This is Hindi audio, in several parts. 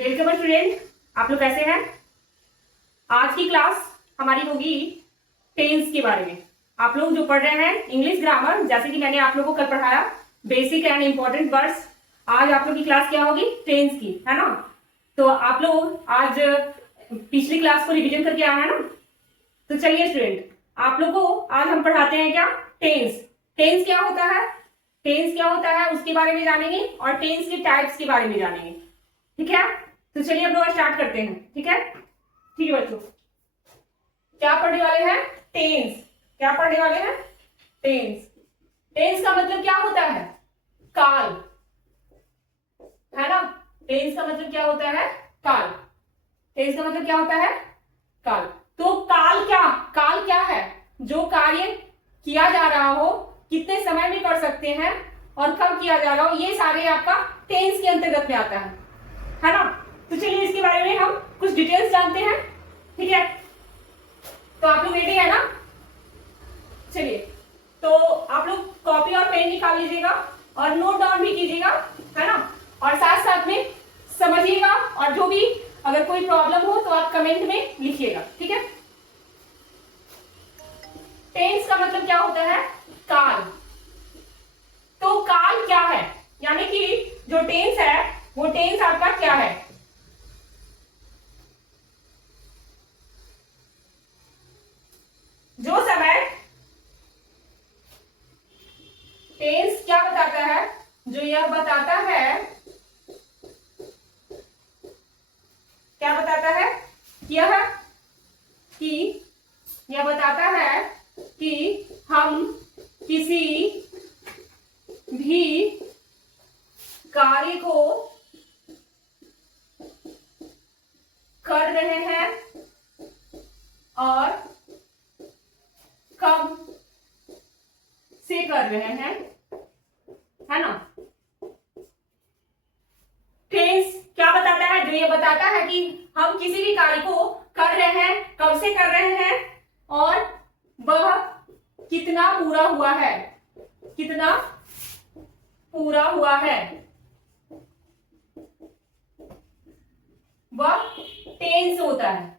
वेलकम स्टूडेंट, आप लोग कैसे हैं। आज की क्लास हमारी होगी टेंस के बारे में। आप लोग जो पढ़ रहे हैं इंग्लिश ग्रामर, जैसे कि मैंने आप लोगों को कल पढ़ाया बेसिक एंड इंपॉर्टेंट वर्ड्स, आज आप लोग की क्लास क्या होगी टेंस की, है ना। तो आप लोग आज पिछली क्लास को रिवीजन करके आए हैं ना। तो चलिए स्टूडेंट, आप लोग को आज हम पढ़ाते हैं क्या टेंस। टेंस क्या होता है, टेंस क्या होता है उसके बारे में जानेंगे और टेंस के टाइप्स के बारे में जानेंगे, ठीक है। तो चलिए हम लोग स्टार्ट करते हैं, ठीक है। ठीक है बच्चों, क्या पढ़ने वाले हैं टेंस। क्या पढ़ने वाले हैं टेंस। टेंस का मतलब क्या होता है काल, है ना। टेंस का मतलब क्या होता है काल। टेंस का मतलब क्या होता है काल। तो काल क्या है, जो कार्य किया जा रहा हो, कितने समय में कर सकते हैं और कब किया जा रहा हो, ये सारे आपका टेंस के अंतर्गत में आता है ना। तो चलिए इसके बारे में हम कुछ डिटेल्स जानते हैं, ठीक है। तो आप लोग रेडी है ना। चलिए, तो आप लोग कॉपी और पेन निकाल लीजिएगा और नोट डाउन भी कीजिएगा, है ना। और साथ साथ में समझिएगा, और जो भी अगर कोई प्रॉब्लम हो तो आप कमेंट में लिखिएगा, ठीक है। टेंस का मतलब क्या होता है काल। तो काल क्या है, यानी कि जो टेंस है वो टेंस आपका क्या है। जो समय, टेंस क्या बताता है, जो यह बताता है, क्या बताता है यह बताता है कि हम किसी भी कार्य को कर रहे हैं और कब से कर रहे हैं, है ना। टेंस क्या बताता है, जो ये बताता है कि हम किसी भी कार्य को कर रहे हैं, कब से कर रहे हैं और वह कितना पूरा हुआ है, कितना पूरा हुआ है, वह टेंस होता है।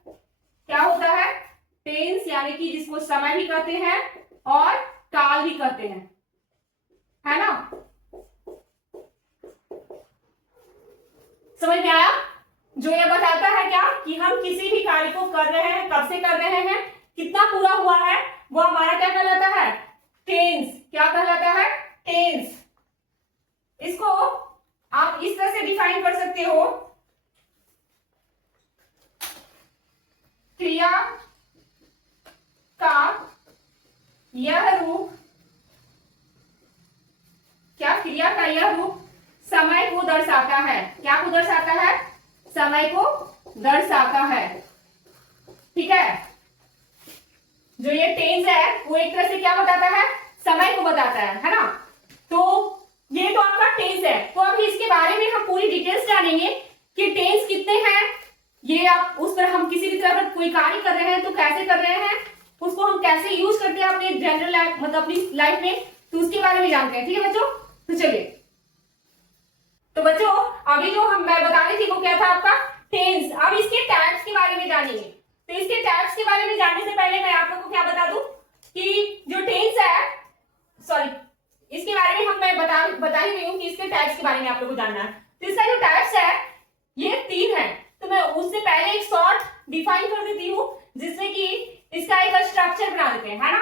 क्या होता है टेंस, यानी कि जिसको समय भी कहते हैं और काल भी कहते हैं, है ना। समझ में आया। जो ये बताता है क्या कि हम किसी भी कार्य को कर रहे हैं, कब से कर रहे हैं, कितना पूरा हुआ है, वो हमारा क्या कहलाता है टेंस। क्या कहलाता है टेंस। इसको आप इस तरह से डिफाइन कर सकते हो, क्रिया का यह रूप, क्या क्रिया का यह रूप समय को दर्शाता है। क्या को दर्शाता है, समय को दर्शाता है, ठीक है। जो ये टेंस है वो एक तरह से क्या बताता है, समय को बताता है ना। तो ये तो आपका टेंस है। तो अभी इसके बारे में हम पूरी डिटेल्स जानेंगे कि टेंस कितने हैं, ये आप उस पर हम किसी भी तरह का कोई कार्य कर रहे हैं तो कैसे कर रहे हैं, उसको हम कैसे यूज करते हैं अपने जनरल लाइफ, मतलब अपनी लाइफ में, तो उसके बारे में जानते हैं, ठीक है बच्चों। तो चलिए, तो बच्चों अभी जो मैं बता रही थी वो क्या था आपका टेंस। अब इसके टाइप्स के बारे में जानेंगे। तो इसके टाइप्स के बारे में जानने से पहले मैं आप लोगों को क्या बता दूं कि जो टेंस है, सॉरी, इसके बारे में मैं बता ही रही हूँ कि इसके टाइप्स के बारे में आप लोगों को जानना है। तो इसका जो टाइप्स है ये 3 है। तो मैं उससे पहले एक शॉर्ट डिफाइन कर देती हूँ, जिसमें कि इसका एक स्ट्रक्चर बना देते हैं, है ना।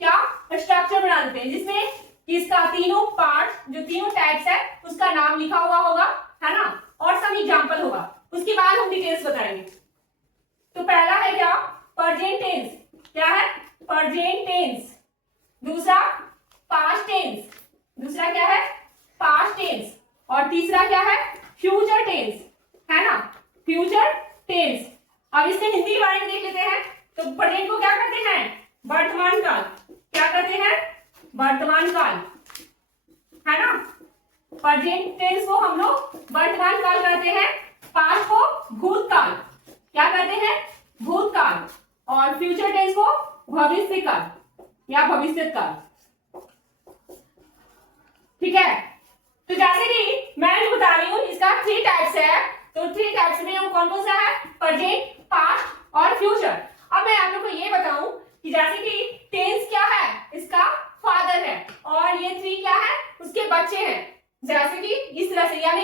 क्या स्ट्रक्चर बना देते हैं, जिसमें इसका तीनों पार्ट, जो तीनों टाइप्स है उसका नाम लिखा हुआ होगा, है ना, और सब एग्जांपल होगा। उसके बाद हम डिटेल्स बताएंगे। तो पहला है क्या प्रेजेंट टेंस। क्या है प्रेजेंट टेंस। दूसरा पास्ट टेंस। दूसरा क्या है पास्ट टेंस। और तीसरा क्या है फ्यूचर टेंस, है ना, फ्यूचर टेंस। अब इसके हिंदी के बारे में देख लेते हैं। तो प्रेजेंट को क्या करते हैं वर्तमान काल। क्या करते हैं वर्तमान काल, है ना। प्रेजेंट टेंस को हम लोग वर्तमान काल कहते हैं, पास्ट को भूतकाल, क्या कहते हैं भूतकाल, और फ्यूचर टेंस को भविष्य काल या भविष्य काल, ठीक है। तो जैसे कि मैं जो बता रही हूं इसका 3 टाइप्स है। तो 3 टाइप्स में वो कौन कौन सा है? प्रेजेंट, पास्ट और फ्यूचर। अब मैं आप लोग को ये बताऊं कि जैसे कि टेंस क्या है? इसका फादर है और ये 3 क्या है? उसके बच्चे हैं। जैसे कि इस तरह से, यानी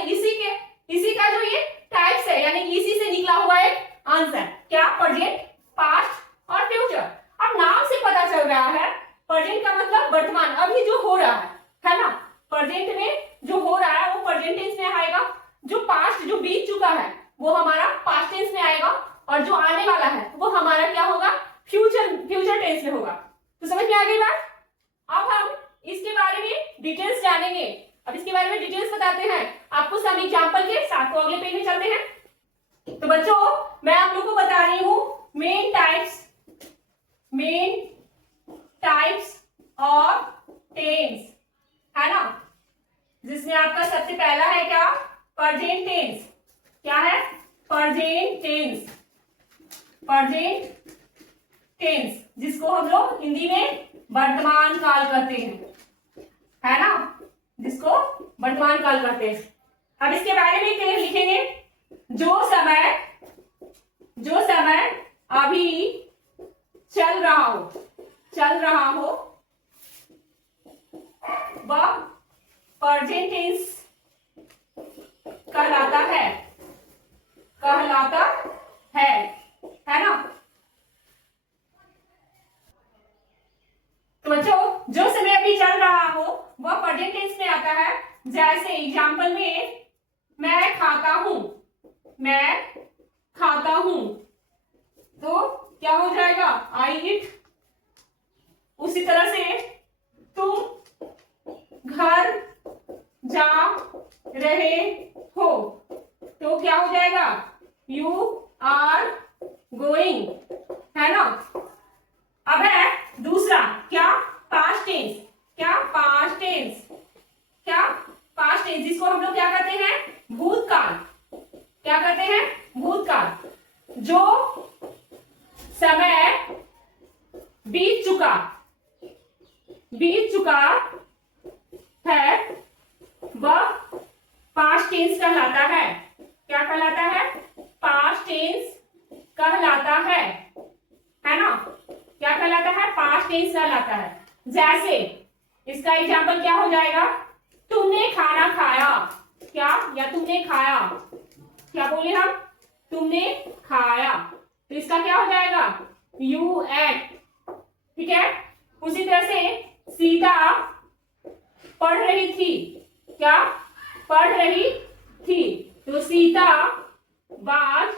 इसी का जो ये टाइप्स है, यानी इसी से निकला हुआ एक आंसर क्या? प्रेजेंट, पास्ट और फ्यूचर। अब नाम से पता चल रहा है प्रेजेंट का मतलब वर्तमान, अभी जो हो रहा है ना। प्रेजेंट में जो हो रहा है वो प्रेजेंट टेंस में आएगा, जो पास्ट जो बीत चुका है वो हमारा पास्ट टेंस में आएगा, और जो आने वाला है वो हमारा क्या होगा? फ्यूचर टेंस में होगा। तो समझ में आ गई बात? अब हम इसके बारे में डिटेल्स जानेंगे। अब इसके बारे में डिटेल्स बताते हैं आपको सम एग्जांपल के साथ। तो अगले पेज में चलते हैं। तो बच्चों मैं आप लोगों को बता रही हूं मेन टाइप्स ऑफ टेंस, है ना, जिसमें आपका सबसे पहला है क्या? Present tense. क्या है? प्रेजेंट टेंस, जिसको हम लोग हिंदी में वर्तमान काल कहते हैं, है ना, जिसको वर्तमान काल कहते हैं। अब इसके बारे में क्या लिखेंगे? जो समय अभी चल रहा हो वह प्रेजेंट टेंस कहलाता है ना। तो बच्चों जो समय अभी चल रहा हो वह प्रेजेंट टेंस में आता है। जैसे एग्जांपल में मैं खाता हूं, तो क्या हो जाएगा? आई ईट। उसी तरह से तुम घर जा रहे हो, तो क्या हो जाएगा? यू आर गोइंग, है ना। अब है दूसरा क्या? Past tense. क्या? पास्ट टेंस, जिसको हम लोग क्या कहते हैं? भूतकाल। क्या कहते हैं? भूतकाल। जो समय बीत चुका है वह पास्ट टेंस कहलाता है। क्या कहलाता है? पास्ट टेंस कहलाता है ना। क्या कहलाता है? पास्ट टेंस कहलाता है। जैसे इसका एग्जांपल क्या हो जाएगा? तुमने खाना खाया। क्या? या तुमने खाया। क्या बोले हम? तुमने खाया, तो इसका क्या हो जाएगा? You ate. ठीक है। उसी तरह से सीता पढ़ रही थी। क्या? पढ़ रही थी, तो सीता वाज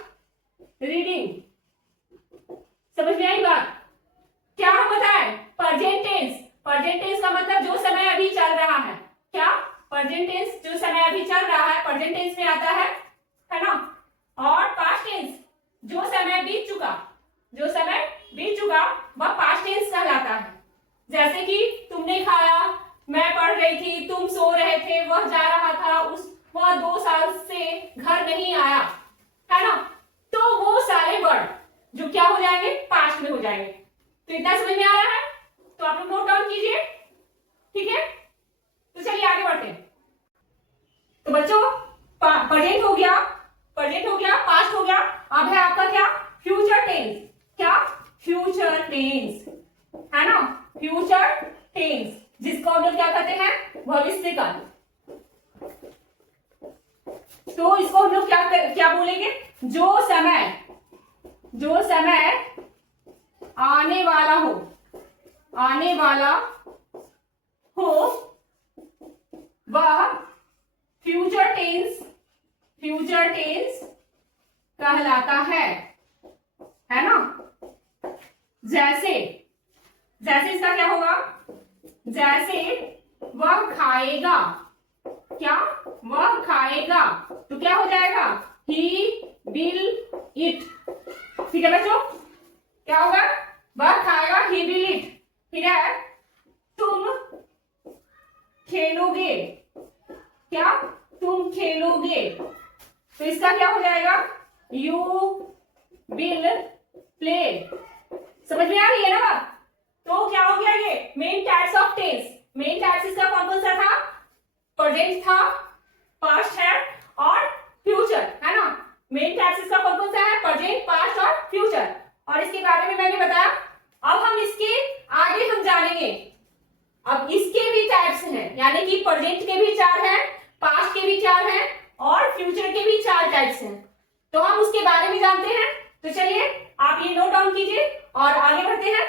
रीडिंग। समझ में आई बात? क्या हम बताएं? प्रेजेंट टेंस का मतलब जो समय अभी चल रहा है। क्या? प्रेजेंट टेंस जो समय अभी चल रहा है प्रेजेंट टेंस में आता है ना। और पास्ट टेंस जो समय बीत चुका वह पास्ट टेंस कहलाता है। जैसे कि तुमने खाया, मैं पढ़ रही थी, तुम सो रहे थे, वह जा रहा था, वह 2 साल से घर नहीं आया, है ना। तो वो सारे वर्ड जो क्या हो जाएंगे? पास्ट में हो जाएंगे। तो इतना समझ में आ रहा है? तो आप लोग नोट डाउन कीजिए। ठीक है, तो चलिए आगे बढ़ते हैं। तो बच्चों प्रेजेंट हो गया, पास्ट हो गया। अब है आपका क्या? Future tense. क्या? फ्यूचर टेंस, है ना। फ्यूचर टेंस जिसको हम लोग क्या कहते हैं? भविष्य काल। तो इसको हम लोग क्या बोलेंगे? जो समय आने वाला हो वह फ्यूचर टेंस कहलाता है ना। जैसे इसका क्या होगा? जैसे वह खाएगा। क्या? वह खाएगा, तो क्या हो जाएगा? He will eat. ठीक है बच्चों, क्या होगा? वह खाएगा, ही विल ईट। ठीक है। तुम खेलोगे। क्या? तुम खेलोगे, तो इसका क्या हो जाएगा? You will play. समझ में आ रही है ना बात? तो क्या हो गया? ये main types of tense. Main types इसका कौन कौन सा था? प्रेजेंट था, पास्ट है और फ्यूचर, है ना। मेन टाइप्स इसका कौन कौन सा है, प्रेजेंट, पास्ट और फ्यूचर, और इसके बारे में मैंने बताया। अब हम इसके आगे हम जानेंगे। अब इसके भी टाइप्स हैं, यानी कि प्रेजेंट के भी 4 हैं, पास्ट के भी 4 हैं और फ्यूचर के भी 4 टाइप्स हैं, तो हम उसके बारे में जानते हैं। तो चलिए आप ये नोट डाउन कीजिए और आगे बढ़ते हैं।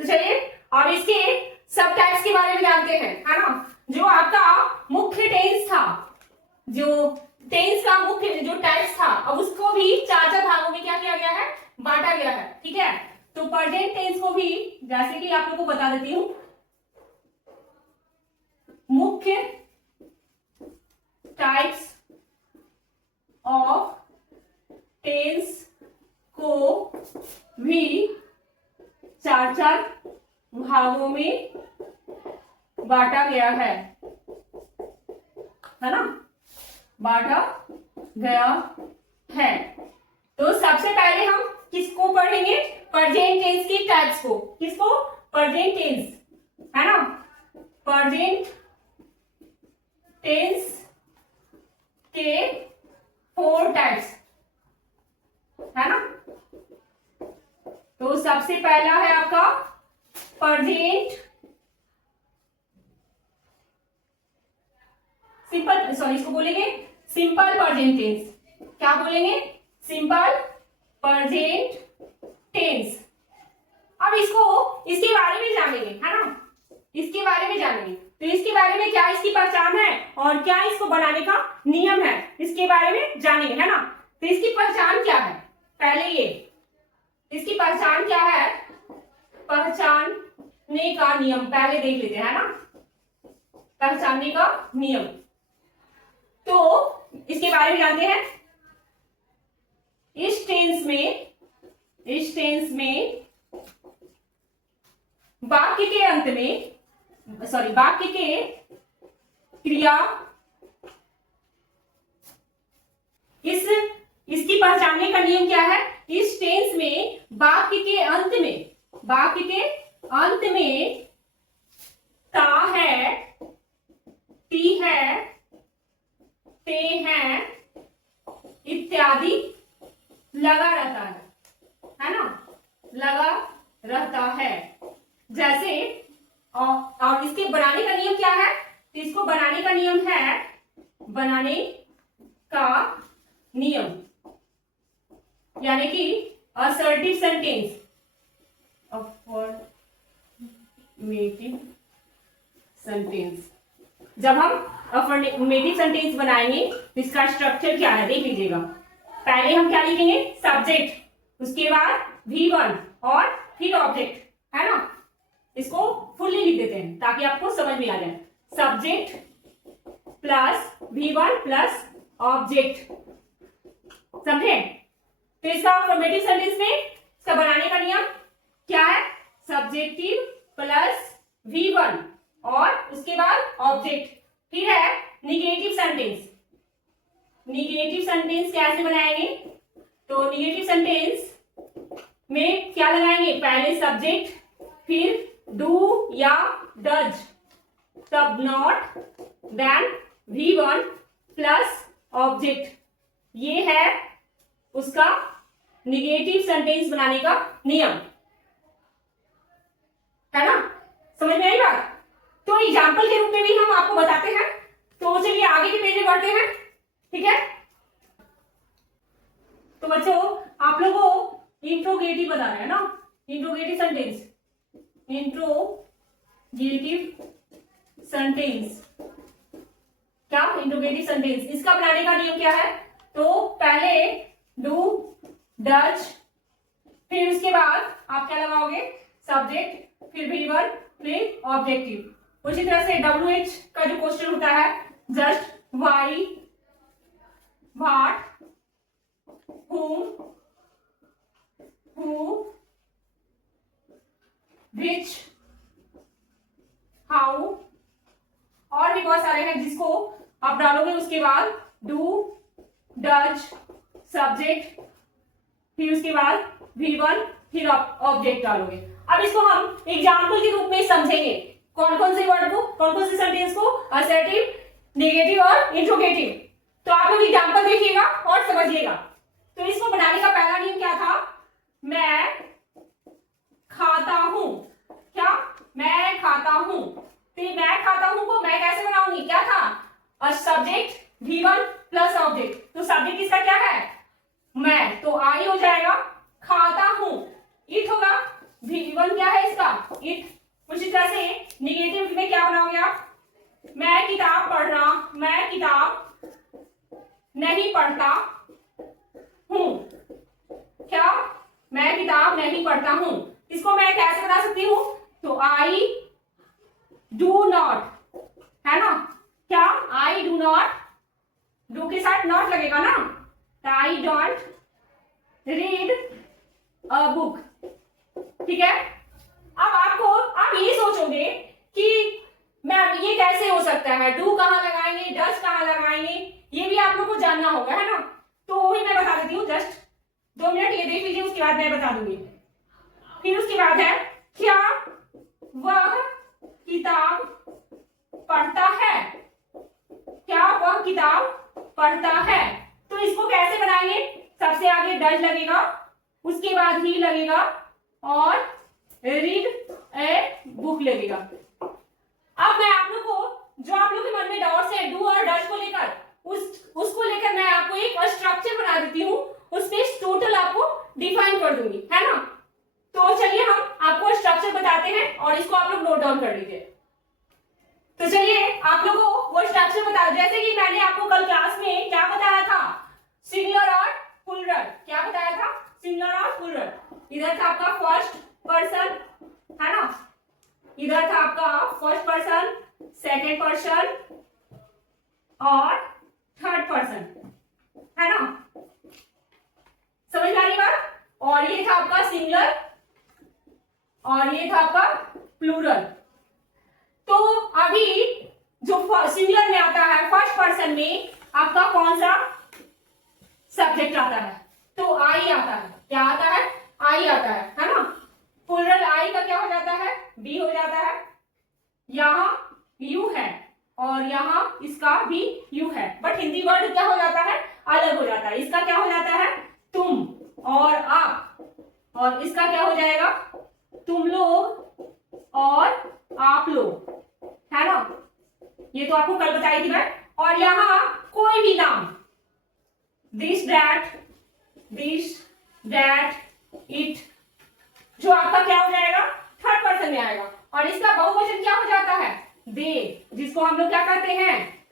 तो चलिए अब इसके सब टाइप्स के बारे में जानते हैं, है ना। जो आपका मुख्य टेंस था, जो टेंस का मुख्य जो टाइप्स था, अब उसको भी 4 भागों में क्या किया गया है, बांटा गया है, ठीक है। तो प्रेजेंट टेंस को भी जैसे कि आप लोगों को बता देती हूं, मुख्य टाइप्स ऑफ टेंस को भी 4 भागों में बांटा गया है ना, बांटा गया है। तो सबसे पहले हम किसको पढ़ेंगे, प्रेजेंट टेंस की टाइप्स को। किसको, प्रेजेंट टेंस, है ना। प्रेजेंट टेंस के 4 टाइप्स, है ना। तो सबसे पहला है आपका प्रेजेंट सिंपल, सॉरी इसको बोलेंगे सिंपल प्रेजेंट टेंस। क्या बोलेंगे, सिंपल प्रेजेंट टेंस। अब इसको इसके बारे में जानेंगे, है ना, इसके बारे में जानेंगे। तो इसके बारे में क्या इसकी पहचान है और क्या इसको बनाने का नियम है, इसके बारे में जानेंगे, है ना। तो इसकी पहचान क्या है, पहले ये इसकी पहचान क्या है, पहचानने का नियम पहले देख लेते हैं, है ना, पहचानने का नियम। तो इसके बारे में जानते हैं। इस टेंस में वाक्य के अंत में, वाक्य के क्रिया, इसकी पहचानने का नियम क्या है, इस टेंस में वाक्य के अंत में ता है, ती है, ते है इत्यादि लगा रहता है ना, लगा रहता है। जैसे और इसके बनाने का नियम क्या है, तो इसको बनाने का नियम है, बनाने का नियम यानी कि असर्टिव सेंटेंस, अफर्मेटिव सेंटेंस। जब हम अफर्मेटिव सेंटेंस बनाएंगे तो इसका स्ट्रक्चर क्या है देख लीजिएगा। पहले हम क्या लिखेंगे, सब्जेक्ट, उसके बाद V1 और फिर ऑब्जेक्ट, है ना। इसको फुल्ली लिख देते हैं ताकि आपको समझ में आ जाए। Subject plus V1 plus object, समझे। तो इसका अफर्मेटिव सेंटेंस में इसका बनाने का नियम क्या है, सब्जेक्टिव प्लस V1 और उसके बाद ऑब्जेक्ट। फिर है निगेटिव सेंटेंस। निगेटिव सेंटेंस कैसे बनाएंगे, तो निगेटिव सेंटेंस में क्या लगाएंगे, पहले सब्जेक्ट, फिर डू या डज, तब not, then V1 plus object. ये है उसका निगेटिव सेंटेंस बनाने का नियम, है ना। समझ में आई बात। तो एग्जाम्पल के रूप में भी हम आपको बताते हैं। तो चलिए आगे के पेज में बढ़ते हैं, ठीक है। तो बच्चों आप लोगों को इंट्रोगेटिव बता रहे हैं ना, इंट्रोगेटिव सेंटेंस, इंट्रोगेटिव सेंटेंस क्या, इंट्रोगेटिव सेंटेंस, इसका बनाने का नियम क्या है, तो पहले डू डज, फिर उसके बाद आप क्या लगाओगे, सब्जेक्ट, फिर V1 फिर ऑब्जेक्टिव। उसी तरह से WH का जो क्वेश्चन होता है, just, why, what, whom, who, which, how, और भी बहुत सारे हैं जिसको आप डालोगे उसके बाद डू डज सब्जेक्ट, फिर उसके बाद V1 फिर ऑब्जेक्ट डालोगे। अब इसको हम एग्जाम्पल के रूप में समझेंगे, कौन कौन से वर्ड को, कौन कौन से सेंटेंस को, असर्टिव, नेगेटिव और इंट्रोगेटिव। तो आप लोग एग्जाम्पल देखिएगा और समझिएगा। तो इसको बनाने का पहला नियम क्या था, मैं खाता हूं, क्या, मैं खाता हूं। तो ये मैं खाता हूं को मैं कैसे बनाऊंगी, क्या था, a subject V1 plus object. तो सब्जेक्ट किसका क्या है, मैं, तो आई हो जाएगा, खाता हूं, इट होगा, V1 क्या है इसका, इट। उसी तरह से निगेटिव में क्या बनाओगे आप, मैं किताब पढ़ रहा, मैं किताब नहीं पढ़ता हूं, क्या, मैं किताब नहीं पढ़ता हूं। इसको मैं कैसे बना सकती हूं, तो आई डू नॉट, है ना, क्या, आई डू नॉट, डू के साथ नॉट लगेगा ना, तो I don't read a book. ठीक है, अब आप ये सोचोगे कि मैम ये कैसे हो सकता है, डू कहाँ लगाएंगे, डज कहाँ लगाएंगे, ये भी आप लोग को जानना होगा, है ना। तो वही मैं बता देती हूँ, जस्ट 2 मिनट ये देख लीजिए, उसके बाद मैं बता दूंगी। फिर उसके बाद है, क्या वह किताब पढ़ता है, क्या वह किताब पढ़ता है। तो इसको कैसे बनाएंगे, सबसे आगे डज लगेगा, उसके बाद ही लगेगा और रीड ए बुक लगेगा। अब मैं आप लोग को, जो आप लोग के मन में डाउट्स है डू और डज को लेकर, उसको लेकर मैं आपको एक स्ट्रक्चर बना देती हूँ, उसमें टोटल आपको डिफाइन कर दूंगी, है ना। तो चलिए हम आपको स्ट्रक्चर बताते हैं और इसको आप लोग नोट डाउन कर लीजिए। तो चलिए आप लोगों को वो स्ट्रक्चर बता, जैसे कि मैंने आपको कल क्लास में क्या बताया था, सिंगुलर और प्लूरल, क्या बताया था, सिंगुलर और प्लूरल। इधर था आपका फर्स्ट पर्सन, है ना, इधर था आपका फर्स्ट पर्सन, सेकंड पर्सन और थर्ड पर्सन, है ना, समझ आ रही बात। और ये था आपका सिंगुलर और ये था आपका प्लूरल। तो अभी जो सिंगुलर में आता है, फर्स्ट पर्सन में आपका कौन सा सब्जेक्ट आता है, तो आई आता है, क्या आता है, आई आता है ना। प्लूरल आई का क्या हो जाता है, बी हो जाता है, यहां यू है और यहां इसका भी यू है, बट हिंदी वर्ड क्या हो जाता है, अलग हो जाता है। इसका क्या हो जाता है, तुम और आप, और इसका क्या हो जाएगा, तुम लोग और आप लोग, है ना। ये तो आपको कल बताई थी मैं। और यहां कोई भी नाम, दिस दैट इट, जो आपका क्या हो जाएगा, थर्ड पर्सन में आएगा। और इसका बहुवचन क्या हो जाता है, दे, जिसको हम लोग क्या कहते हैं,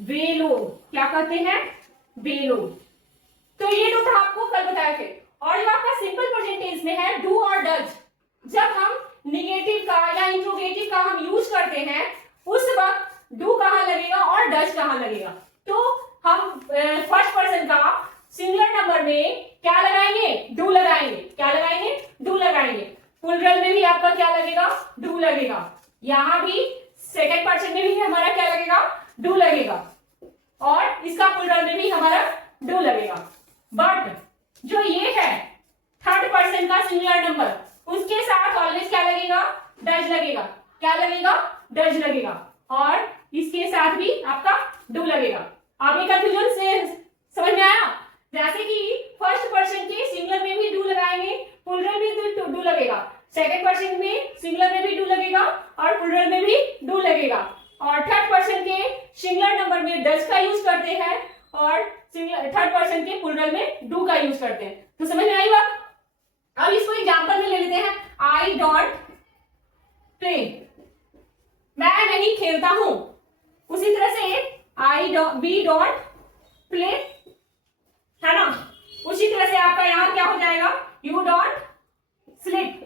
वे लोग, क्या कहते हैं, वे लोग। तो ये तो था आपको कल बताए थे। और जो आपका सिंपल प्रेजेंट टेंस में है डू और डज, जब हम निगेटिव का या इंट्रोगेटिव का हम यूज करते हैं, उस वक्त डू कहां लगेगा और डज कहां लगेगा। तो हम फर्स्ट पर्सन का सिंगुलर नंबर में क्या लगाएंगे, डू लगाएंगे, क्या लगाएंगे, डू लगाएंगे। प्लूरल में भी आपका क्या लगेगा, डू लगेगा। यहां भी सेकंड पर्सन में भी हमारा क्या लगेगा, डू लगेगा, और इसका प्लूरल में भी हमारा डू लगेगा। बट जो ये है थर्ड पर्सन का सिंगुलर नंबर, उसके साथ ऑलवेज क्या लगेगा, डज लगेगा, क्या लगेगा, डज लगेगा, और इसके साथ भी आपका डू लगेगा। आप ये कंफ्यूजन से समझ में आया, जैसे कि फर्स्ट पर्सन के सिंगुलर में भी डू लगाएंगे, प्लूरल में भी डू लगेगा, सेकंड पर्सन में सिंगुलर में भी डू लगेगा और प्लूरल में भी डू लगेगा, और थर्ड पर्सन के सिंगुलर नंबर में डज का यूज करते हैं और थर्ड पर्सन के प्लूरल में डू का यूज करते हैं। तो समझ में आई बात। अब इसको एग्जांपल में ले लेते हैं, आई डोंट प्ले, मैं नहीं खेलता हूं। उसी तरह से वी डोंट प्ले, है ना। उसी तरह से आपका यहां क्या हो जाएगा, यू डोंट स्लीप,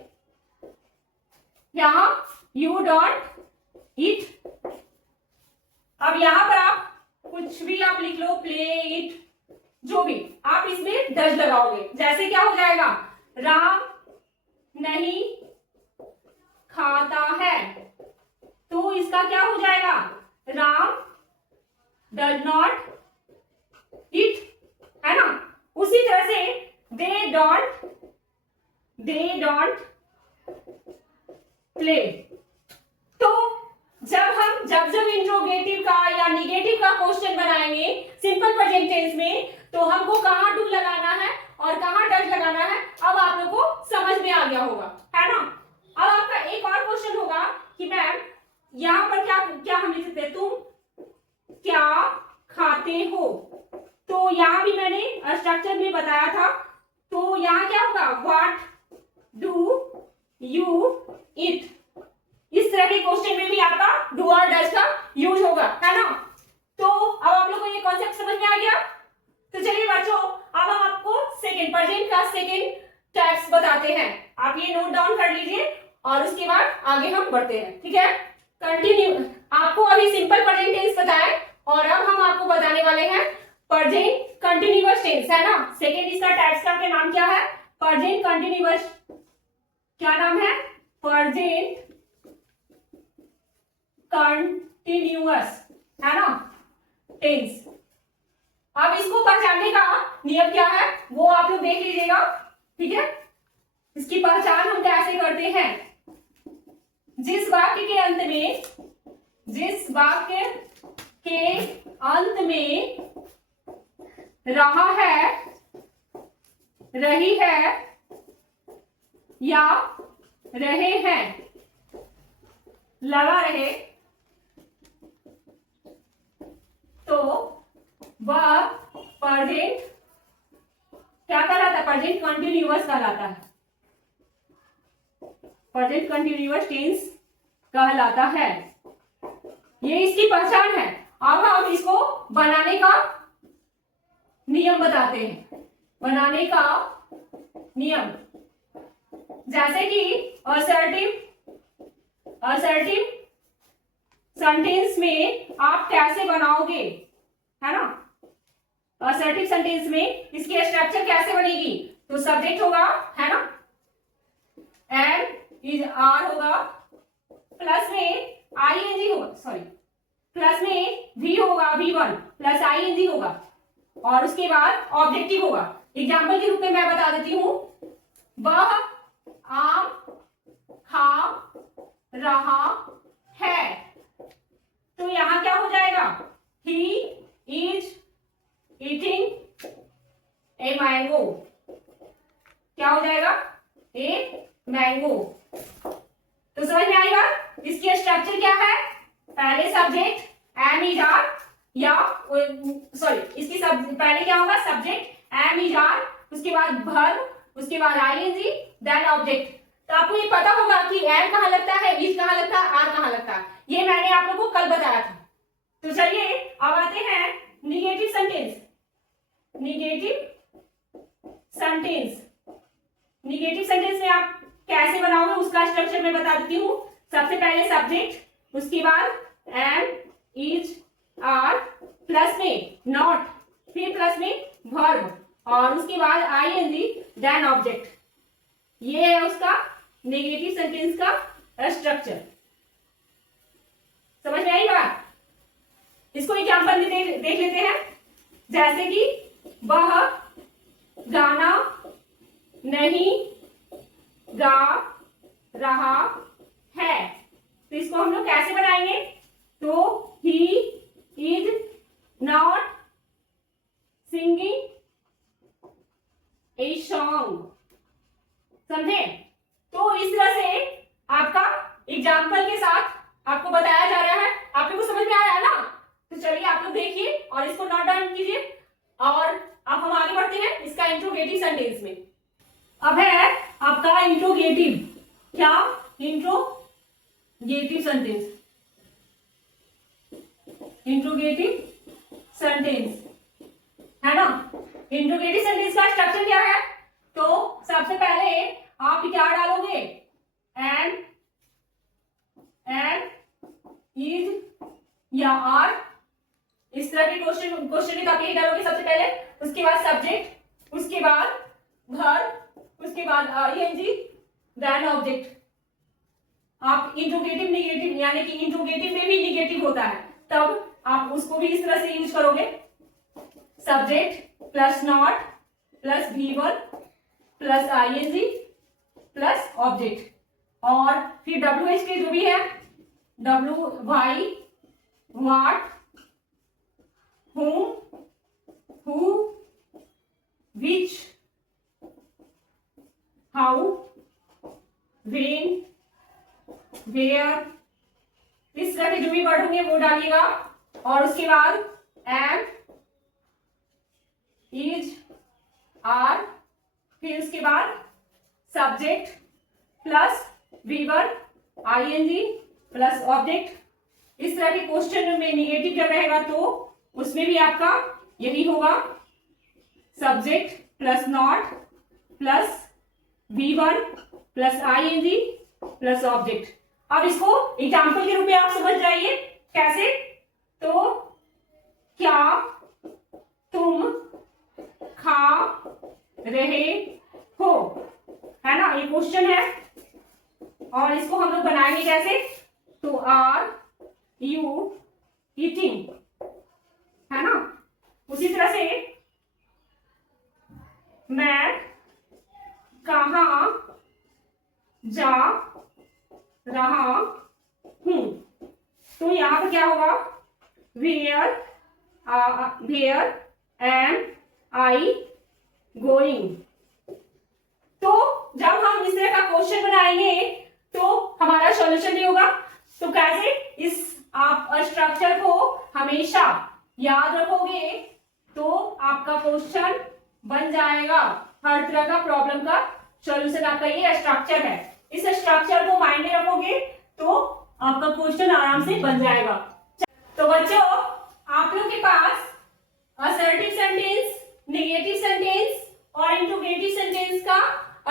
यहां यू डोंट ईट। अब यहां पर आप कुछ भी आप लिख लो, प्ले, ईट, जो भी आप इसमें डज लगाओगे। जैसे क्या हो जाएगा, राम नहीं खाता है, तो इसका क्या हो जाएगा, राम डज नॉट ईट, है ना। उसी तरह से दे डोंट प्ले, तो जब जब इंट्रोगेटिव का या निगेटिव का क्वेश्चन बनाएंगे सिंपल प्रेजेंट टेंस में, तो हमको कहाँ डू लगाना है और कहाँ डज लगाना है, अब आप लोग को समझ में आ गया होगा, है ना। अब आपका एक और क्वेश्चन होगा कि मैम यहाँ पर क्या क्या हम लिख सकते हैं, तुम क्या खाते हो। तो यहाँ भी मैंने स्ट्रक्चर में बताया था, तो यहाँ क्या होगा, व्हाट डू यू ईट। इस तरह के क्वेश्चन में भी आपका डू और डज का यूज होगा, है ना। तो अब आप लोग को ये कॉन्सेप्ट समझ में आ गया। तो चलिए बच्चों, अब हम आपको सेकंड प्रेजेंट का सेकंड टाइप्स बताते हैं। आप ये नोट डाउन कर लीजिए और उसके बाद आगे हम बढ़ते हैं, ठीक है। कंटिन्यू, आपको अभी सिंपल प्रेजेंट टेंस बताए और अब हम आपको बताने वाले हैं प्रेजेंट कंटिन्यूअस टेंस, है ना। सेकंड इसका टाइप्स का नाम क्या है, प्रेजेंट कंटिन्यूअस, क्या नाम है, प्रेजेंट कंटिन्यूअस, है ना, टेंस। अब इसको पहचानने का नियम क्या है वो आप लोग देख लीजिएगा, ठीक है। इसकी पहचान हम कैसे करते हैं, जिस वाक्य के अंत में रहा है, रही है या रहे हैं लगा रहे, तो वह प्रेजेंट क्या कहलाता है, प्रेजेंट कंटिन्यूअस कहलाता है, प्रेजेंट कंटिन्यूअस टेंस कहलाता है। ये इसकी पहचान है। अब हम इसको बनाने का नियम बताते हैं, बनाने का नियम, जैसे कि असर्टिव सेंटेंस में आप कैसे बनाओगे, है ना। असर्टिव सेंटेंस में इसकी स्ट्रक्चर कैसे बनेगी, तो सब्जेक्ट होगा, है ना, एम इज आर होगा, प्लस में आईएनजी होगा, सॉरी, प्लस में वी होगा, V1 प्लस आईएनजी होगा, और उसके बाद ऑब्जेक्टिव होगा। एग्जाम्पल के रूप में मैं बता देती हूं, वह आम खा रहा है, तो यहां क्या हो जाएगा, he is eating a mango, क्या हो जाएगा, ए मैंगो। तो समझ में आई बात। इसकी स्ट्रक्चर क्या है, पहले सब्जेक्ट एम इज आर, या सॉरी इसकी पहले क्या होगा, सब्जेक्ट एम इज आर, उसके बाद वर्ब, उसके बाद आईएनजी, देन ऑब्जेक्ट। तो आपको ये पता होगा कि एम कहाँ लगता है, इज कहाँ लगता है, आर कहाँ लगता है, ये मैंने आप लोगों को कल बताया था। तो चलिए अब आते हैं निगेटिव सेंटेंस। निगेटिव सेंटेंस में आप कैसे बनाओगे उसका स्ट्रक्चर मैं बता देती हूँ। सबसे पहले सब्जेक्ट, उसके बाद एम इज आर, प्लस में नॉट, फिर प्लस में वर्ब, और उसके बाद आईएनजी, देन ऑब्जेक्ट। ये है उसका नेगेटिव सेंटेंस का स्ट्रक्चर। समझ में आई बात। इसको एग्जांपल में देख लेते हैं, जैसे कि वह गाना नहीं गा रहा है, तो इसको हम लोग कैसे बनाएंगे, तो he is not singing a song, समझे। तो इस तरह से आपका एग्जाम्पल के साथ आपको बताया जा रहा है। आप लोग को समझ में आया है ना। तो चलिए आप लोग देखिए और इसको नोट डाउन कीजिए, और अब हम आगे बढ़ते हैं इसका इंट्रोगेटिव सेंटेंस में। अब है आपका इंट्रोगेटिव, क्या, इंट्रोगेटिव सेंटेंस, इंट्रोगेटिव सेंटेंस, है ना। इंट्रोगेटिव सेंटेंस का स्ट्रक्चर क्या है, तो सबसे पहले आप क्या डालोगे, एंड इज या आर, इस तरह के क्वेश्चन में आप यही डालोगे सबसे पहले। उसके बाद सब्जेक्ट, उसके बाद वर्ब, उसके बाद आईएनजी, देन ऑब्जेक्ट। आप इंट्रोगेटिव निगेटिव, यानी कि इंट्रोगेटिव में भी निगेटिव होता है, तब आप उसको भी इस तरह से यूज करोगे, subject plus not plus V1 plus ING plus object, और फिर WH के जो भी है WY, what, whom, who, which, how, when, where, इस तरह के जो भी वर्ड होंगे वो डालिएगा। और उसके बाद एम, इज, आर, फिर उसके बाद सब्जेक्ट प्लस वीवर, आईएनजी प्लस ऑब्जेक्ट। इस तरह के क्वेश्चन में निगेटिव जब रहेगा तो उसमें भी आपका यही होगा, सब्जेक्ट प्लस नॉट प्लस वीवर प्लस आईएनजी प्लस ऑब्जेक्ट। अब इसको एग्जाम्पल के रूप में आप समझ जाइए कैसे। तो क्या तुम खा रहे हो, है ना, ये क्वेश्चन है। और इसको हम लोग बनाएंगे कैसे, तो आर यू ईटिंग, है ना। उसी तरह से मैं कहाँ जा रहा हूं, तो यहां पर क्या होगा, वेयर एम आई गोइंग। तो जब हम इस तरह का क्वेश्चन बनाएंगे तो हमारा सॉल्यूशन भी होगा। तो कैसे, इस आप स्ट्रक्चर को हमेशा याद रखोगे तो आपका क्वेश्चन बन जाएगा। हर तरह का प्रॉब्लम का सॉल्यूशन आपका ये स्ट्रक्चर है। इस स्ट्रक्चर को माइंड में रखोगे तो आपका क्वेश्चन आराम से बन जाएगा। तो बच्चों, आप लोग के पास असर्टिव सेंटेंस, नेगेटिव सेंटेंस और इंट्रोगेटिव सेंटेंस का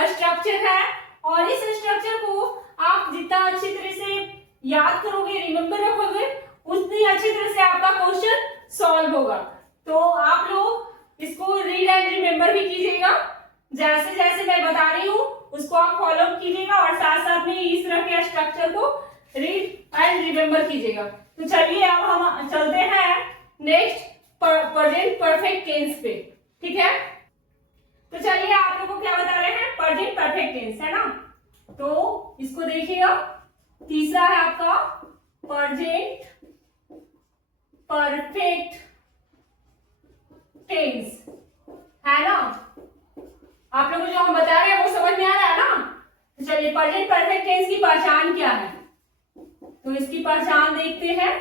स्ट्रक्चर है। और इस स्ट्रक्चर को आप जितना अच्छी तरह से याद करोगे, रिमेम्बर रखोगे, उतनी अच्छी तरह से आपका क्वेश्चन सॉल्व होगा। तो आप लोग इसको रीड एंड रिमेम्बर भी कीजिएगा। जैसे जैसे मैं बता रही हूँ उसको आप फॉलो कीजिएगा और साथ साथ में इस तरह के स्ट्रक्चर को रीड एंड रिमेम्बर कीजिएगा। तो चलिए अब हम चलते हैं नेक्स्ट प्रेजेंट परफेक्ट टेंस पे, ठीक है। तो चलिए आप लोगों को क्या बता रहे हैं, प्रेजेंट परफेक्ट टेंस, है ना। तो इसको देखिएगा, तीसरा है आपका प्रेजेंट परफेक्ट टेंस, है ना। आप लोगों को जो हम बता रहे हैं वो समझ में आ रहा है ना। तो चलिए प्रेजेंट परफेक्ट टेंस की पहचान क्या है, तो इसकी पहचान देखते हैं।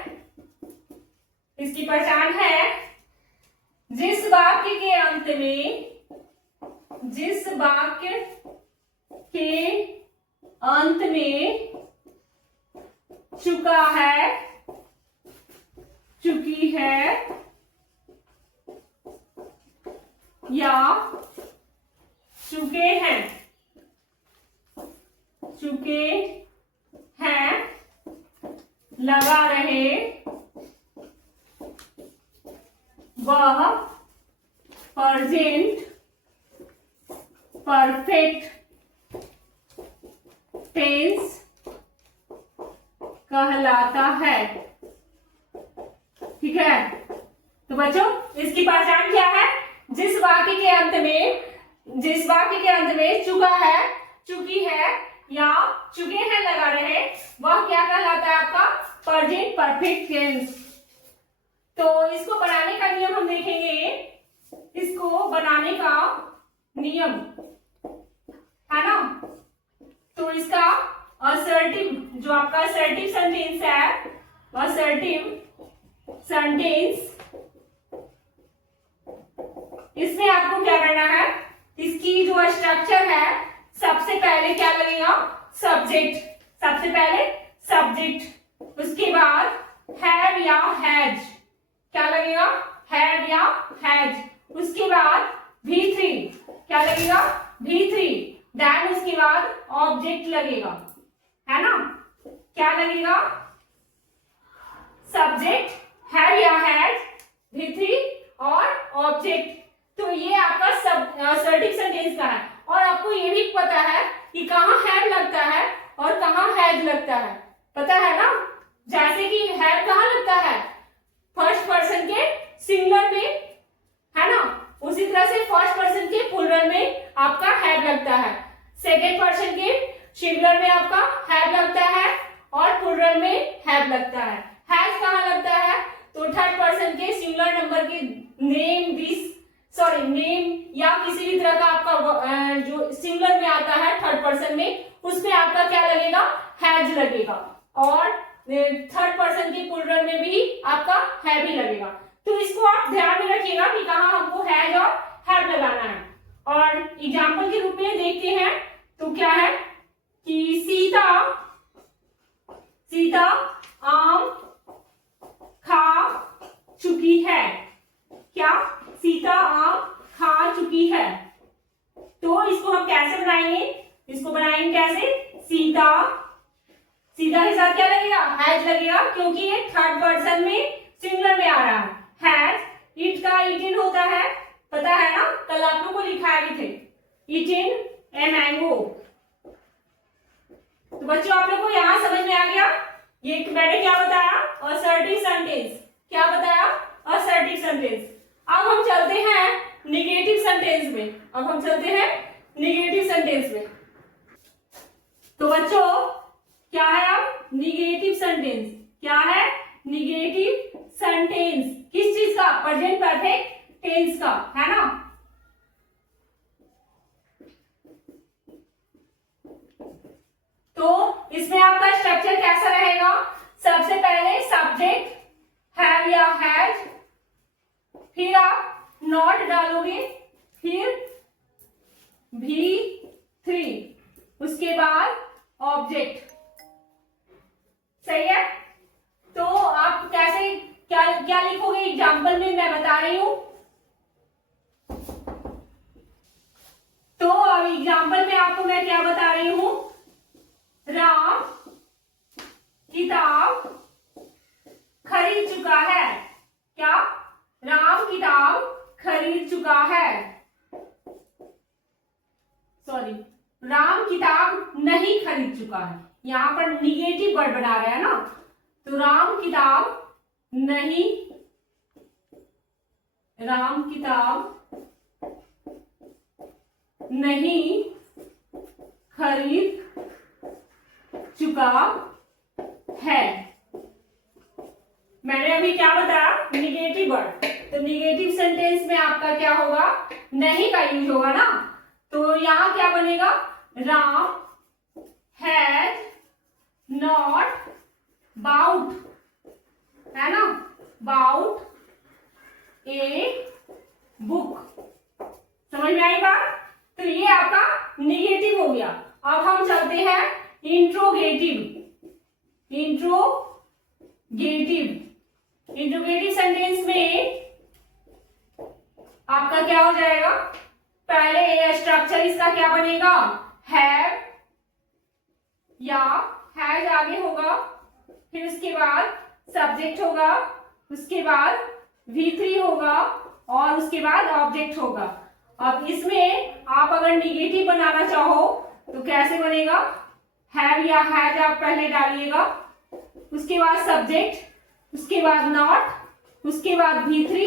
इसकी पहचान है, जिस वाक्य के अंत में, जिस वाक्य के अंत में चुका है, चुकी है या चुके हैं, चुके हैं, लगा रहे, वह प्रेजेंट परफेक्ट टेंस कहलाता है, ठीक है। तो बच्चों, इसकी पहचान क्या है, जिस वाक्य के अंत में, जिस वाक्य के अंत में चुका है, चुकी है या चुके हैं लगा रहे, वह क्या कहलाता है, आपका प्रेजेंट परफेक्ट टेंस। तो इसको बनाने का नियम हम देखेंगे। इसको बनाने का नियम, है ना। तो इसका असर्टिव, जो आपका असर्टिव सेंटेंस है, असर्टिव सेंटेंस, इसमें आपको क्या करना है, इसकी जो स्ट्रक्चर है, सबसे पहले क्या लगेगा, सब्जेक्ट, सबसे पहले सब्जेक्ट, उसके बाद हैव या हैज, क्या लगेगा, हैव या हैज, उसके बाद V3, क्या लगेगा, V3, देन उसके बाद ऑब्जेक्ट लगेगा, है ना। क्या लगेगा, सब्जेक्ट, हैव या हैज, V3 और ऑब्जेक्ट। तो ये आपका असर्टिव सेंटेंस का है। और आपको ये भी पता है कि कहाँ हैव लगता है और कहाँ हैज लगता है, पता है ना। जैसे कि हैव कहाँ लगता है, फर्स्ट पर्सन के सिंगुलर में, है ना। उसी तरह से फर्स्ट पर्सन के प्लूरल में आपका हैव लगता है, सेकेंड पर्सन के सिंगुलर में आपका हैव लगता है और प्लूरल में हैव हैव लगता है। हैज कहाँ लगता है? तो थर्ड पर्सन के सिंगुलर नंबर के नेम नेम या किसी भी तरह का आपका जो सिंगुलर में आता है थर्ड पर्सन में, उसमें आपका क्या लगेगा? हैज लगेगा। और थर्ड पर्सन के प्लूरल में भी आपका हैव ही लगेगा। तो इसको आप ध्यान में रखिएगा कि कहाँ हमको हैज और हैव लगाना है। और एग्जाम्पल के रूप में देखते हैं तो क्या है कि सीता आम खा चुकी है। क्या? सीता आम खा चुकी है। तो इसको हम कैसे बनाएंगे? इसको बनाएंगे कैसे? सीता के साथ क्या लगेगा? हैज लगेगा, क्योंकि ये थर्ड पर्सन में सिंगुलर में आ रहा है। हैज, इट का ईटिन होता है, पता है ना, कल आप लोग को लिखाए भी थे, ईटिन ए मैंगो। तो बच्चों आप लोग को यहां समझ में आ गया? ये मैंने क्या बताया? Assertive sentence. क्या बताया? Assertive sentence. अब हम चलते हैं निगेटिव सेंटेंस में। तो बच्चों क्या है? अब निगेटिव सेंटेंस। क्या है? Negative sentence. किस चीज का? प्रेजेंट परफेक्ट टेंस का, है ना। तो इसमें आपका स्ट्रक्चर कैसा रहेगा? सबसे पहले सब्जेक्ट हैव या हैज, फिर आप नॉट डालोगे, फिर V3, उसके बाद ऑब्जेक्ट। सही है? तो आप कैसे क्या लिखोगे? एग्जाम्पल में मैं बता रही हूं। तो अब एग्जाम्पल में आपको मैं क्या बता रही हूं? राम किताब खरीद चुका है। क्या? राम किताब खरीद चुका है। सॉरी, राम किताब नहीं खरीद चुका है। यहां पर निगेटिव वर्ड बना रहे हैं ना, तो राम किताब नहीं खरीद चुका है। मैंने अभी क्या बताया? Negative word. तो निगेटिव सेंटेंस में आपका क्या होगा? नहीं का यूज होगा ना। तो यहां क्या बनेगा? राम हैज नॉट बाउट, है ना, बाउट ए बुक। समझ में आई बात? तो ये आपका निगेटिव हो गया। अब हम चलते हैं इंट्रोगेटिव सेंटेंस में आपका क्या हो जाएगा? पहले स्ट्रक्चर इसका क्या बनेगा? हैव या हैज आगे होगा, फिर उसके बाद सब्जेक्ट होगा, उसके बाद V3 होगा और उसके बाद ऑब्जेक्ट होगा। अब इसमें आप अगर निगेटिव बनाना चाहो तो कैसे बनेगा? हैव या हैज आप पहले डालिएगा, उसके बाद सब्जेक्ट, उसके बाद नॉट, उसके बाद V3,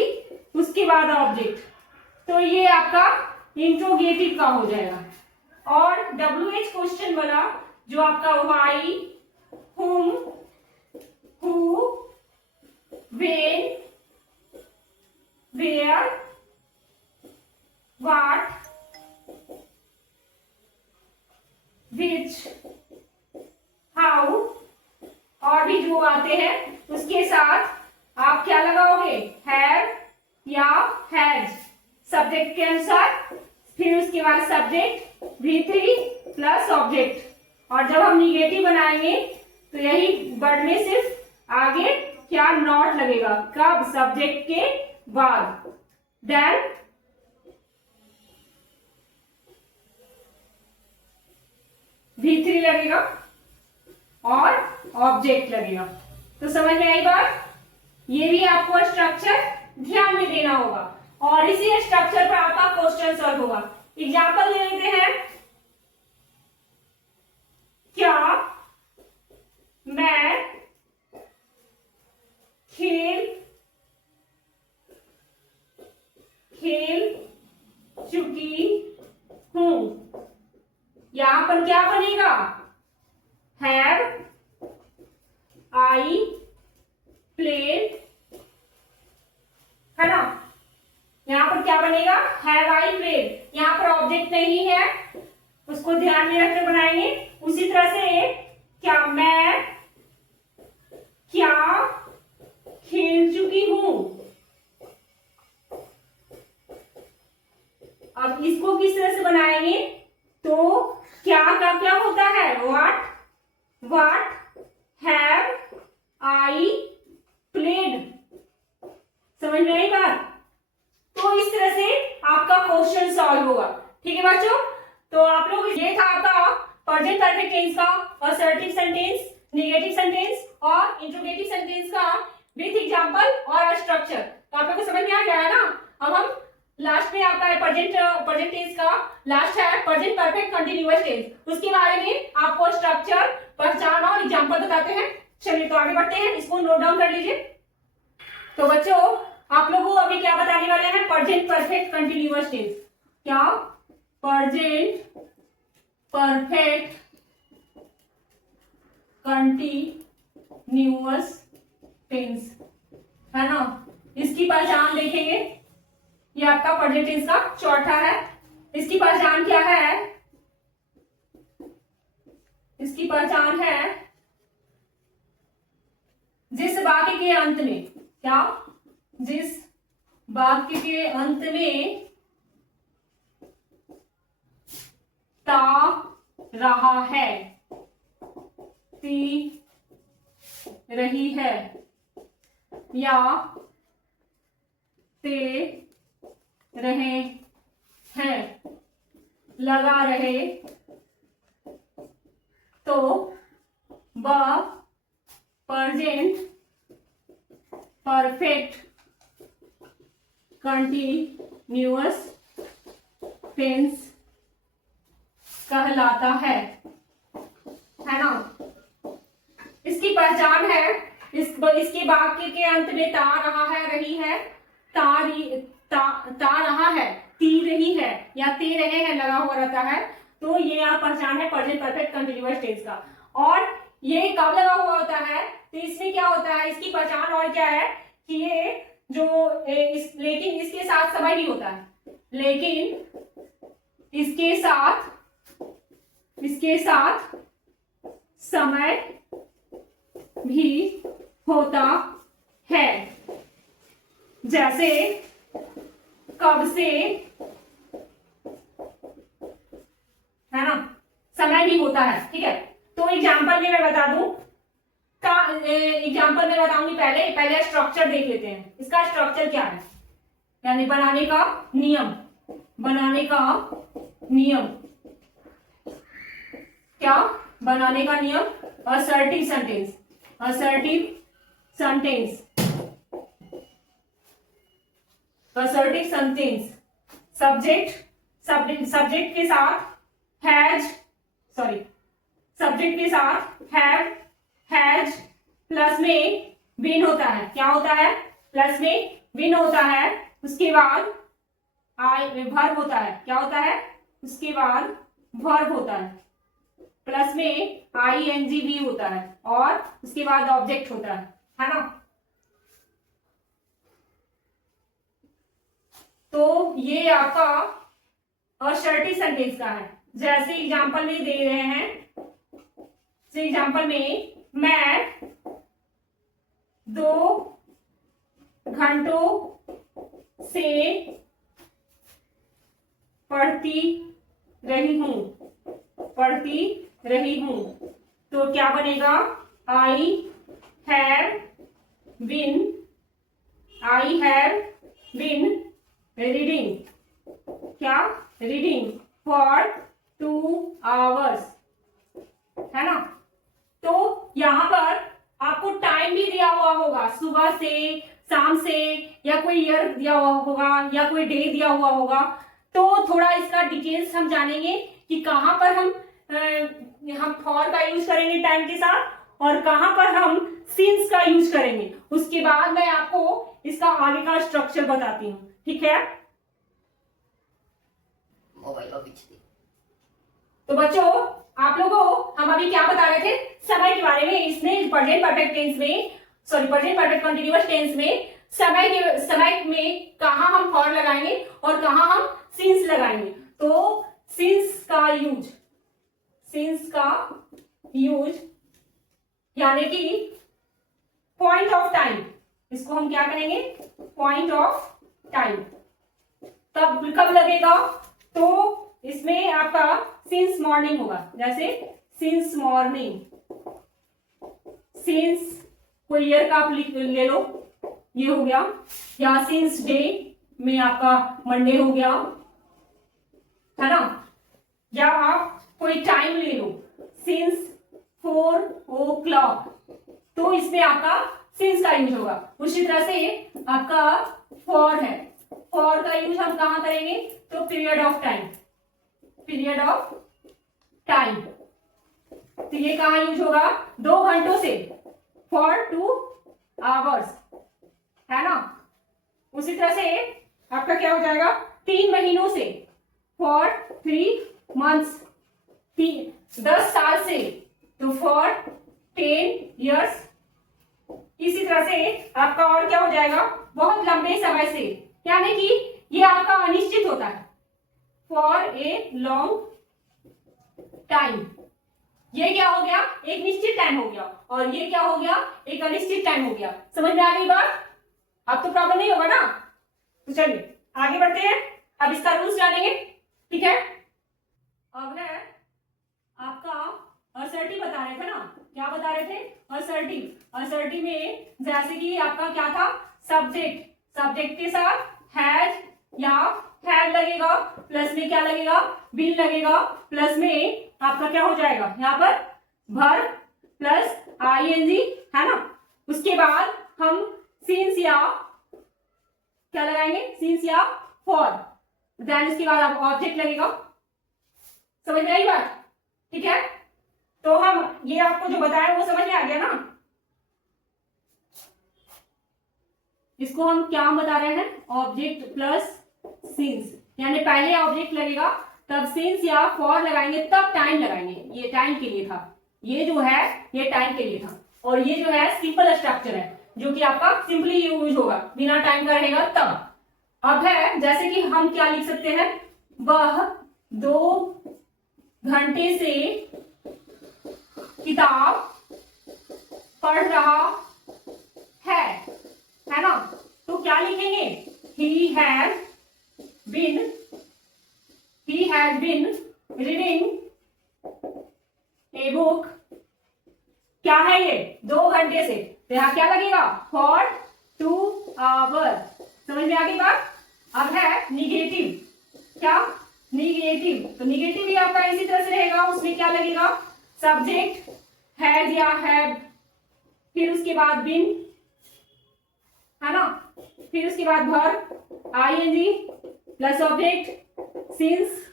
उसके बाद ऑब्जेक्ट। तो ये आपका इंट्रोगेटिव का हो जाएगा। और WH क्वेश्चन वाला जो आपका why, whom, who, when, where, what, which, how और भी जो आते हैं उसके साथ आप क्या लगाओगे? हैव या हैज सब्जेक्ट के अनुसार, फिर उसके बाद सब्जेक्ट V3 प्लस ऑब्जेक्ट। और जब हम निगेटिव बनाएंगे तो यही वर्ड में सिर्फ आगे क्या? नॉट लगेगा। कब? सब्जेक्ट के बाद। देन V3 लगेगा और ऑब्जेक्ट लगेगा। तो समझ में आई बात? ये भी आपको स्ट्रक्चर ध्यान में देना होगा और इसी स्ट्रक्चर पर आपका क्वेश्चन सॉल्व होगा। एग्जाम्पल ले लेते हैं। क्या मैं खेल चुकी हूं? यहां पर क्या बनेगा? हैव आई प्लेड, है ना। यहाँ पर क्या बनेगा, हैव आई प्लेड। यहाँ पर ऑब्जेक्ट नहीं है, उसको ध्यान में रख के बनाएंगे। उसी तरह से क्या मैं क्या खेल चुकी हूं। अब इसको किस तरह से बनाएंगे, तो क्या का क्या होता है, व्हाट हैव आई प्लेड। समझ में आई बात। तो इस तरह से आपका क्वेश्चन सॉल्व होगा। ठीक है बच्चों, तो आप लोग, ये था आपका प्रेजेंट परफेक्ट टेंस का असर्टिव सेंटेंस, नेगेटिव सेंटेंस और इंट्रोगेटिव सेंटेंस का विथ एग्जांपल और स्ट्रक्चर। तो आप लोग को समझ में आ गया है ना। अब हम लास्ट में आपका प्रेजेंट टेंस का लास्ट है प्रेजेंट परफेक्ट कंटीन्यूअस टेंस, उसके बारे में आपको स्ट्रक्चर, पहचान और एग्जांपल बताते हैं। चलिए तो आगे बढ़ते हैं, इसको नोट डाउन कर लीजिए। तो बच्चों आप लोगों को अभी क्या बताने वाले हैं, प्रेजेंट परफेक्ट कंटीन्यूअस टेंस। क्या, प्रेजेंट परफेक्ट कंटीन्यूअस टेंस, है ना। इसकी पहचान देखेंगे, ये आपका प्रेजेंट टेंस का चौथा है। इसकी पहचान क्या है, इसकी पहचान है जिस वाक्य के अंत में, क्या, जिस वाक्य के अंत में ता रहा है, ती रही है या ते रहे हैं, लगा रहे, तो वह प्रेजेंट परफेक्ट कंटीन्यूअस टेंस कहलाता है ना। इसकी पहचान है, इसके वाक्य के अंत में ता रहा है, रही है, ता रहा है, ती रही है या ते रहे हैं लगा हुआ रहता है, तो ये आप पहचान है प्रेजेंट परफेक्ट कंटीन्यूअस टेंस का। और ये कब लगा हुआ होता है, तो इसमें क्या होता है, इसकी पहचान और क्या है कि ये जो लेकिन इसके साथ समय भी होता है, लेकिन इसके साथ समय भी होता है। जैसे कब से, है ना, समय भी होता है। ठीक है, तो एग्जांपल में मैं बता दूं, एग्जांपल में बताऊंगी। पहले स्ट्रक्चर देख लेते हैं। इसका स्ट्रक्चर क्या है, यानी बनाने का नियम, क्या, बनाने का नियम, असर्टिव सेंटेंस, सब्जेक्ट के साथ सब्जेक्ट के साथ हैज प्लस में बीन होता है। क्या होता है, प्लस में बीन होता है। उसके बाद वर्ब होता है। क्या होता है, उसके बाद वर्ब होता है, प्लस में ING होता है, और उसके बाद ऑब्जेक्ट होता है ना। तो ये आपका असर्टिव सेंटेंस का है। जैसे एग्जांपल में दे रहे हैं, एग्जांपल में मैं 2 घंटों से पढ़ती रही हूं, तो क्या बनेगा, I have been reading, क्या, रीडिंग फॉर 2 hours, है ना। तो यहां पर आपको टाइम भी दिया हुआ होगा, सुबह से, शाम से, या कोई ईयर दिया हुआ होगा, या कोई डे दिया हुआ होगा। तो थोड़ा इसका डिटेल्स हम जानेंगे कि कहां पर हम फॉर का यूज करेंगे टाइम के साथ, और कहां पर हम सिंस का यूज करेंगे। उसके बाद मैं आपको इसका आगे का स्ट्रक्चर बताती हूँ। ठीक है, तो बच्चों आप लोगों को हम अभी क्या बता रहे थे, समय के बारे में। इसमें प्रेजेंट परफेक्ट टेंस में sorry present perfect continuous tense में समय में कहाँ हम फॉर लगाएंगे और कहाँ हम सिंस लगाएंगे। तो सिंस का यूज यानी कि पॉइंट ऑफ टाइम, इसको हम क्या करेंगे, पॉइंट ऑफ टाइम। तब कब लगेगा, तो इसमें आपका सिंस मॉर्निंग होगा, जैसे सिंस मॉर्निंग, सिंस कोई ईयर का आप ले लो, ये हो गया, या सिंस डे में आपका मंडे हो गया, है ना, या आप कोई टाइम ले लो, सिंस 4 o'clock, तो इसमें आपका सिंस का यूज होगा। उसी तरह से आपका फॉर है, फॉर का यूज हम कहां करेंगे, तो पीरियड ऑफ टाइम, तो ये कहां यूज होगा, 2 घंटों से, फॉर 2 hours, है ना। उसी तरह से आपका क्या हो जाएगा, 3 महीनों से, फॉर 3 months, 10 साल से, तो फॉर 10 years। इसी तरह से आपका और क्या हो जाएगा, बहुत लंबे समय से, यानी कि ये आपका अनिश्चित होता है, फॉर ए लॉन्ग टाइम। ये क्या हो गया, एक निश्चित टाइम हो गया, और ये क्या हो गया, एक अनिश्चित टाइम हो गया। समझ में आ गई बात, अब तो प्रॉब्लम नहीं होगा ना। तो चलिए आगे बढ़ते हैं, अब इसका रूल्स जानेंगे, ठीक है। अब है आपका असर्टिव बता रहे थे ना, क्या बता रहे थे, असर्टिव में जैसे कि आपका क्या था, सब्जेक्ट के साथ हैज या हैड लगेगा, प्लस में क्या लगेगा, बीन लगेगा, प्लस में आपका क्या हो जाएगा, यहाँ पर वर्ब प्लस आईएनजी, है ना। उसके बाद हम सिंस या क्या लगाएंगे, सिंस या फॉर, देन उसके बाद आप ऑब्जेक्ट लगेगा। समझ में आई बात, ठीक है। तो हम ये आपको जो बताया वो समझ में आ गया ना। इसको हम क्या बता रहे हैं, ऑब्जेक्ट प्लस सिंस, यानी पहले ऑब्जेक्ट लगेगा, तब सिंस या फॉर लगाएंगे, तब टाइम लगाएंगे। ये टाइम के लिए था, ये जो है ये टाइम के लिए था, और ये जो है सिंपल स्ट्रक्चर है जो कि आपका सिंपली यूज होगा, बिना टाइम का रहेगा तब। अब है जैसे कि हम क्या लिख सकते हैं, वह 2 घंटे से किताब पढ़ रहा है ना। तो क्या लिखेंगे, he has been reading a book, क्या है ये, 2 घंटे से, तो यहाँ क्या लगेगा, for 2 hours। समझ में आ गई बात। अब है निगेटिव, क्या, निगेटिव, तो निगेटिव भी आपका इसी तरह से रहेगा, उसमें क्या लगेगा, सब्जेक्ट हैज या हैव, फिर उसके बाद बिन, है ना, फिर उसके बाद verb ING plus object, since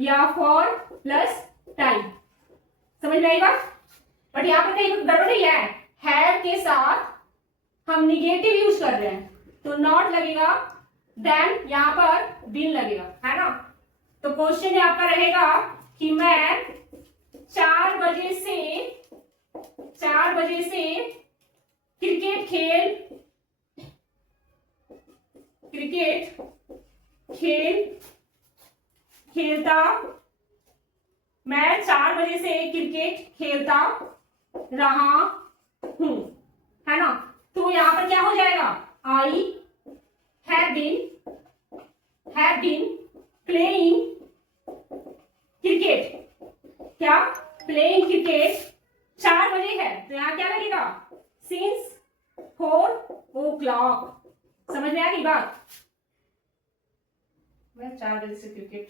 या फॉर प्लस टाइम। समझ में आई बात। बट यहाँ पर कहीं गड़बड़ नहीं है, हैव के साथ हम निगेटिव यूज कर रहे हैं, तो नॉट लगेगा, देन यहाँ पर बिन लगेगा, है ना। तो क्वेश्चन आपका रहेगा कि मैं 4 बजे क्रिकेट खेलता, मैं 4 बजे से क्रिकेट खेलता रहा हूं, है ना। तो यहां पर क्या हो जाएगा, I have been playing cricket, क्या, प्लेइंग क्रिकेट 4 बजे है, तो यहां क्या लगेगा, सिंस 4 o'clock। समझ में आ गई बात। मैं 4 बजे से क्रिकेट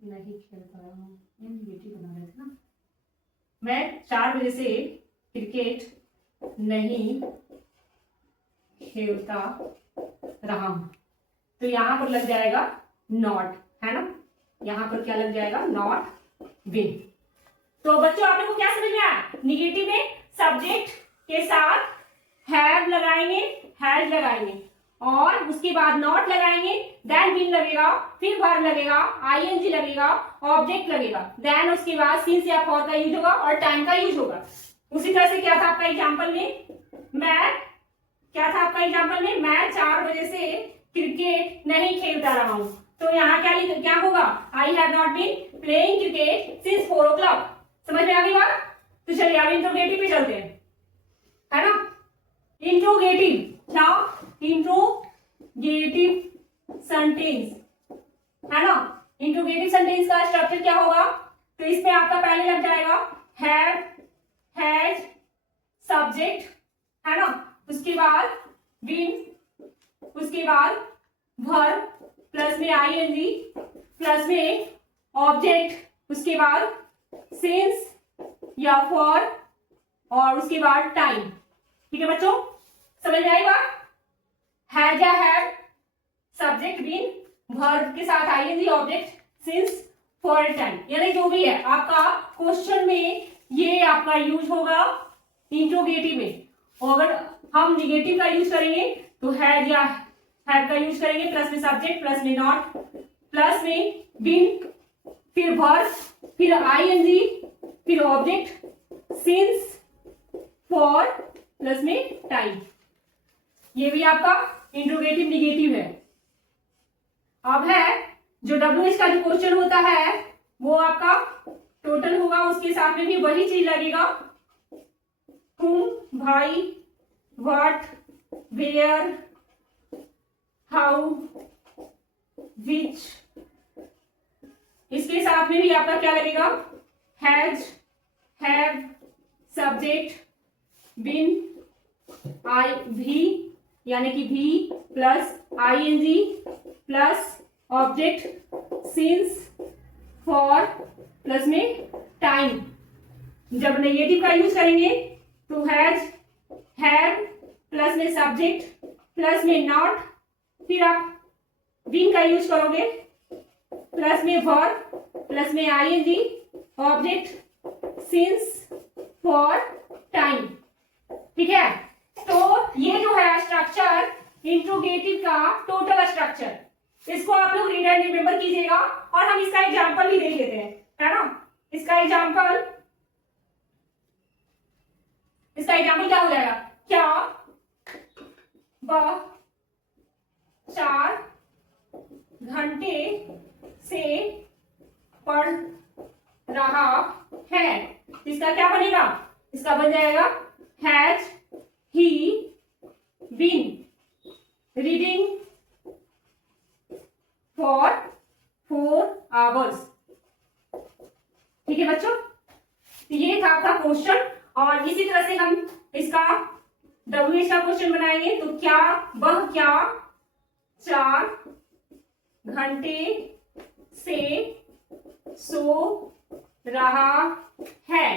नहीं खेलता रहा हूँ, बेटी बना रहे थे ना, मैं 4 बजे से क्रिकेट नहीं खेलता रहा हूं, तो यहां पर लग जाएगा नॉट, है ना, यहां पर क्या लग जाएगा, नॉट विन। तो बच्चों आप लोगों को क्या समझ में आया, निगेटिव में सब्जेक्ट के साथ हैव लगाएंगे, हैज लगाएंगे, और उसके बाद नॉट लगाएंगे, देन विन लगेगा, फिर वर्ब लगेगा, आईएनजी लगेगा, ऑब्जेक्ट लगेगा, देन उसके बाद सिंस या फॉर का यूज होगा और टाइम का यूज होगा। उसी तरह से क्या था आपका एग्जाम्पल में, मैं 4 बजे से क्रिकेट नहीं खेलता रहा हूं। तो यहाँ क्या होगा, I have not been playing cricket since 4 o'clock। समझ में आ गई बात? तो चलिए अब इंट्रोगेटिव पे चलते हैं, है ना। इंट्रोगेटिव क्या, इंट्रोगेटिव सेंटेंस, है ना। इंट्रोगेटिव सेंटेंस का स्ट्रक्चर क्या होगा, तो इसमें आपका पहले लग जाएगा हैव, हैज, सब्जेक्ट, है ना, उसके बाद बीन, उसके बाद वर्ब, प्लस में आईएनजी, प्लस में ऑब्जेक्ट, उसके बाद सिंस या फॉर, और उसके बाद टाइम। ठीक है बच्चों, समझ में आई बात? हैज या हैव, सब्जेक्ट बीन, वर्ब के साथ ING, object, since, for, time, यानी जो भी है आपका क्वेश्चन में ये आपका यूज होगा इंट्रोगेटिव में। और अगर हम निगेटिव का यूज करेंगे तो हैज या हैव का यूज करेंगे, प्लस में सब्जेक्ट, प्लस में नॉट, प्लस में बीन, फिर वर्ब, फिर आईएनजी, फिर ऑब्जेक्ट, सिंस, फॉर, प्लस में टाइम। ये भी आपका इंट्रोगेटिव निगेटिव है। अब है जो WH का जो क्वेश्चन होता है वो आपका टोटल होगा, उसके साथ में भी वही चीज लगेगा, whom, भाई, what, where, how, which, इसके साथ में भी आपका क्या लगेगा, has, have, subject, been, I, भी, यानी कि भी plus ING plus object, since, for, plus में टाइम। जब नेगेटिव का यूज करेंगे तो हैज, हैव, प्लस में सब्जेक्ट, प्लस में नॉट, फिर आप बीन का यूज करोगे, प्लस में वर्ब, प्लस में ING, object, since, for, time. ठीक है, तो ये जो है स्ट्रक्चर इंट्रोगेटिव का टोटल स्ट्रक्चर, इसको आप लोग रीड एंड रिमेंबर कीजिएगा। और हम इसका एग्जांपल भी देख लेते हैं, है ना। इसका एग्जांपल क्या हो जाएगा, क्या वह 4 घंटे से पढ़ रहा है। इसका क्या बनेगा, इसका बन जाएगा has he been reading for 4 hours। ठीक है बच्चों, ये था आपका क्वेश्चन। और इसी तरह से हम इसका WH का क्वेश्चन बनाएंगे। तो क्या वह 4 घंटे से सो रहा है,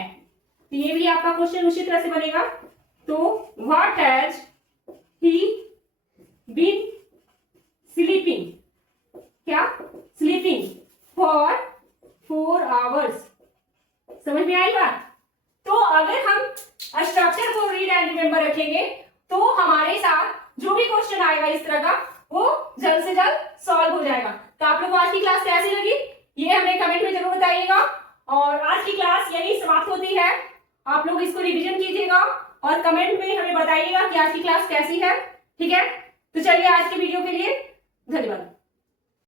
तो ये भी आपका क्वेश्चन उसी तरह से बनेगा। तो what has he been sleeping, क्या स्लीपिंग फॉर 4 hours। समझ में आई बात? तो अगर हम स्ट्रक्चर को रीड एंड रिमेंबर रखेंगे तो हमारे साथ जो भी क्वेश्चन आएगा इस तरह का वो जल्द से जल्द सॉल्व हो जाएगा। तो आप लोग को आज की क्लास कैसी लगी ये हमें कमेंट में जरूर बताइएगा। और आज की क्लास यही समाप्त होती है। आप लोग इसको रिवीजन कीजिएगा और कमेंट में हमें बताइएगा कि आज की क्लास कैसी है। ठीक है, तो चलिए आज की वीडियो के लिए धन्यवाद।